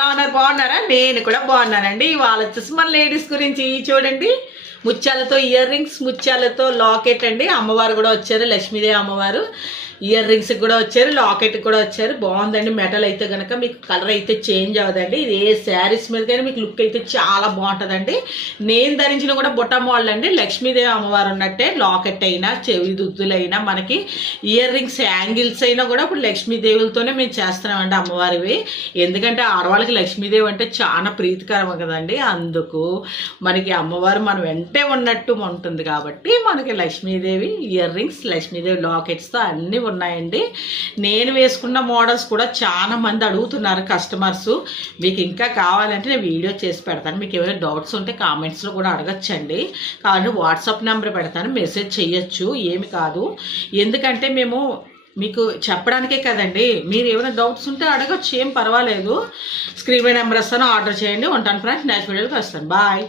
ఎలా ఉన్నారు? బాగున్నారా? నేను కూడా బాగున్నానండి. ఇవాళ వచ్చేసి మన లేడీస్ గురించి చూడండి, ముత్యాలతో ఇయర్ రింగ్స్, ముత్యాలతో లాకెట్ అండి. అమ్మవారు కూడా వచ్చారు, లక్ష్మీదేవి అమ్మవారు. ఇయర్ రింగ్స్ కూడా వచ్చారు, లాకెట్ కూడా వచ్చారు. బాగుందండి. మెటల్ అయితే కనుక మీకు కలర్ అయితే చేంజ్ అవ్వదండి. ఇది ఏ శారీస్ మీద కానీ మీకు లుక్ అయితే చాలా బాగుంటుందండి. నేను ధరించిన కూడా బుట్ట మోడల్ అండి. లక్ష్మీదేవి అమ్మవారు ఉన్నట్టే లాకెట్ అయినా, చెవి దుద్దులైనా, మనకి ఇయర్ రింగ్స్ యాంగిల్స్ అయినా కూడా ఇప్పుడు లక్ష్మీదేవులతోనే మేము చేస్తున్నామండి అమ్మవారివి. ఎందుకంటే ఆడవాళ్ళకి లక్ష్మీదేవి అంటే చాలా ప్రీతికరం కదండి. అందుకు మనకి అమ్మవారు మనం వెంటే ఉన్నట్టు ఉంటుంది కాబట్టి మనకి లక్ష్మీదేవి ఇయర్ రింగ్స్, లక్ష్మీదేవి లాకెట్స్తో అన్నీ ఉన్నాయండి. నేను వేసుకున్న మోడల్స్ కూడా చాలా మంది అడుగుతున్నారు కస్టమర్స్. మీకు ఇంకా కావాలంటే నేను వీడియో చేసి పెడతాను. మీకు ఏమైనా డౌట్స్ ఉంటే కామెంట్స్లో కూడా అడగచ్చండి. కాబట్టి వాట్సాప్ నెంబర్ పెడతాను, మెసేజ్ చేయొచ్చు, ఏమి కాదు. ఎందుకంటే మేము మీకు చెప్పడానికే కదండి. మీరు ఏమైనా డౌట్స్ ఉంటే అడగచ్చు, ఏం పర్వాలేదు. స్క్రీన్ పై నెంబర్ వస్తాను, ఆర్డర్ చేయండి. ఉంటాను ఫ్రెండ్స్, నెక్స్ట్ వీడియోకి వస్తాను. బాయ్.